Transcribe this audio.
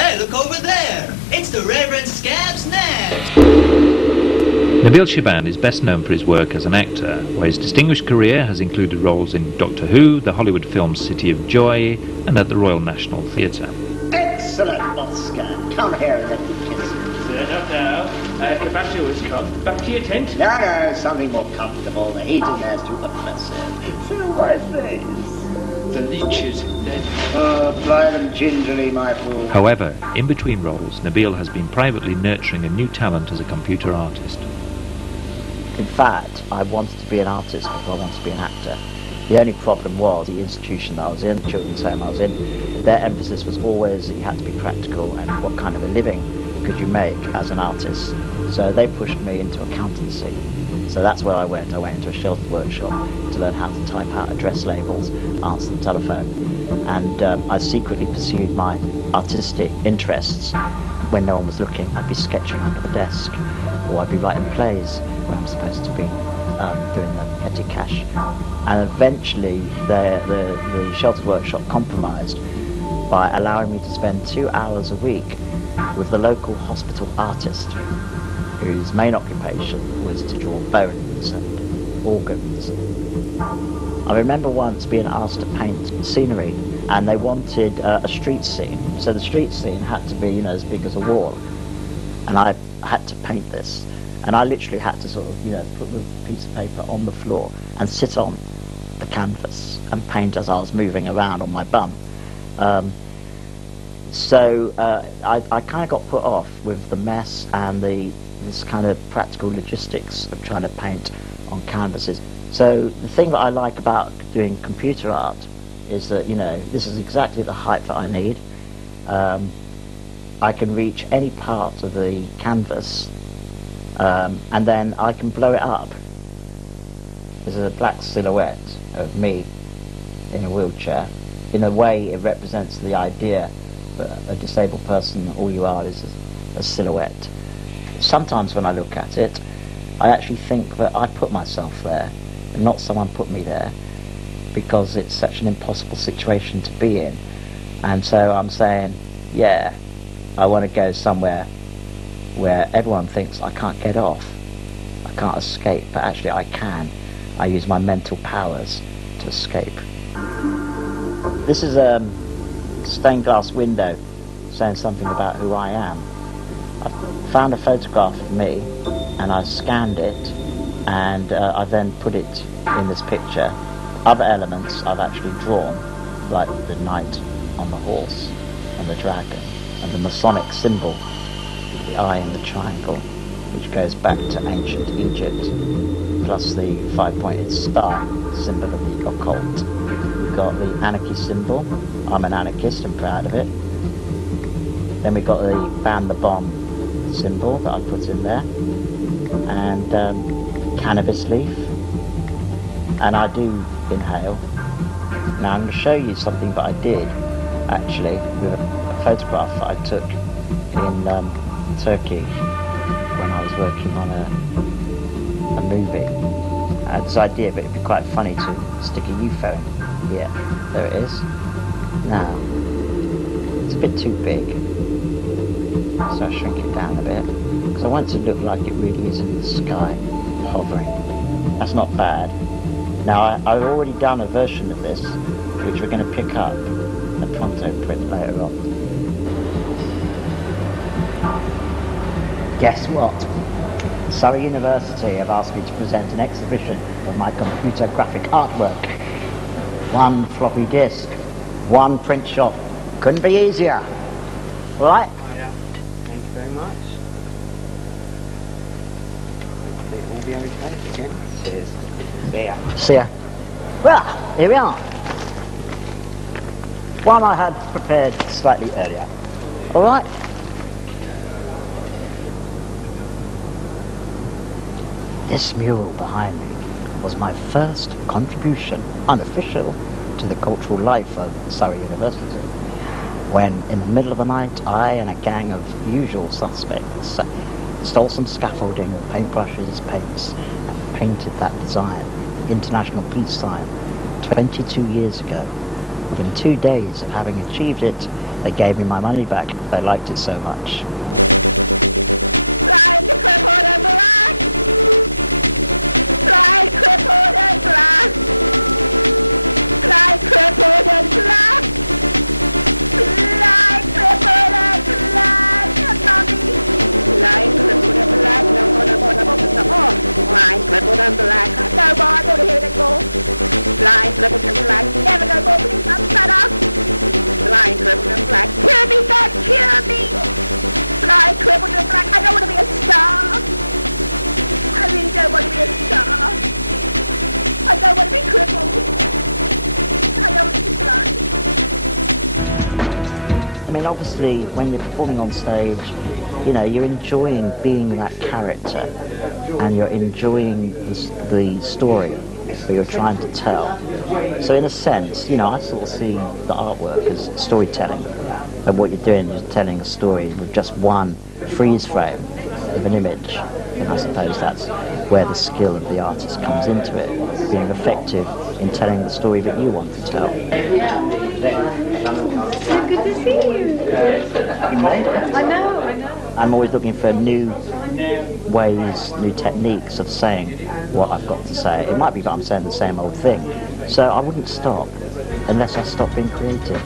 Hey, look over there! It's the Reverend Scab's net! Nabil Shaban is best known for his work as an actor, where his distinguished career has included roles in Doctor Who, the Hollywood film City of Joy, and at the Royal National Theatre. Excellent, Oscar. Come here and let me kiss you. Sir, not now. Capacity always come. Back to your tent. No, something more comfortable. The heating there's too oppressive. Feel my face. The leeches, then. Oh, apply them gingerly, my fool. However, in between roles, Nabil has been privately nurturing a new talent as a computer artist. In fact, I wanted to be an artist before I wanted to be an actor. The only problem was the institution that I was in, the children's home I was in, their emphasis was always that you had to be practical and what kind of a living could you make as an artist. So they pushed me into accountancy. So that's where I went. I went into a sheltered workshop to learn how to type out address labels, answer the telephone. And I secretly pursued my artistic interests. When no one was looking, I'd be sketching under the desk, or I'd be writing plays when I'm supposed to be doing the petty cash. And eventually the sheltered workshop compromised by allowing me to spend 2 hours a week with the local hospital artist, whose main occupation was to draw bones and organs. I remember once being asked to paint scenery, and they wanted a street scene. So the street scene had to be, as big as a wall. And I had to paint this. And I literally had to sort of, put the piece of paper on the floor and sit on the canvas and paint as I was moving around on my bum. So I kind of got put off with the mess and this kind of practical logistics of trying to paint on canvases. So the thing that I like about doing computer art is that, this is exactly the height that I need. I can reach any part of the canvas, and then I can blow it up. There's a black silhouette of me in a wheelchair. In a way, it represents the idea that a disabled person, all you are is a silhouette. Sometimes when I look at it, I actually think that I put myself there, and not someone put me there, because it's such an impossible situation to be in. And so I'm saying, yeah, I want to go somewhere where everyone thinks I can't get off, I can't escape, but actually I can. I use my mental powers to escape. This is a stained glass window saying something about who I am. I found a photograph of me and I scanned it, and I then put it in this picture. Other elements I've actually drawn, like the knight on the horse and the dragon and the Masonic symbol, the eye in the triangle, which goes back to ancient Egypt, plus the 5-pointed star, symbol of the occult. We've got the anarchy symbol. I'm an anarchist and proud of it. Then we've got the ban the bomb symbol that I put in there, and cannabis leaf, and I do inhale. Now I'm going to show you something that I did actually with a photograph that I took in Turkey when I was working on a movie. I had this idea, but it'd be quite funny to stick a UFO in here. There it is. Now, it's a bit too big, so I shrink it down a bit, because I want it to look like it really is in the sky, hovering. That's not bad. Now, I've already done a version of this, which we're going to pick up in the pronto print later on. Guess what? Surrey University have asked me to present an exhibition of my computer graphic artwork. 1 floppy disk, 1 print shop. Couldn't be easier. All right? Oh, yeah. Thank you very much. Hopefully it will be okay again. Cheers. See ya. See ya. Well, here we are. One I had prepared slightly earlier. All right? This mural behind me was my first contribution, unofficial, to the cultural life of Surrey University, when in the middle of the night I and a gang of usual suspects stole some scaffolding, paintbrushes, paints, and painted that design, International Peace Sign, 22 years ago. Within 2 days of having achieved it, they gave me my money back. They liked it so much. I mean, obviously, when you're performing on stage, you know, you're enjoying being that character, and you're enjoying the story that you're trying to tell. So in a sense, you know, I sort of see the artwork as storytelling, and what you're doing is telling a story with just one freeze frame of an image, and I suppose that's where the skill of the artist comes into it, being effective in telling the story that you want to tell. So good to see you. You made it. I know. I'm always looking for new ways, new techniques of saying what I've got to say. It might be that I'm saying the same old thing, so I wouldn't stop unless I stop being creative.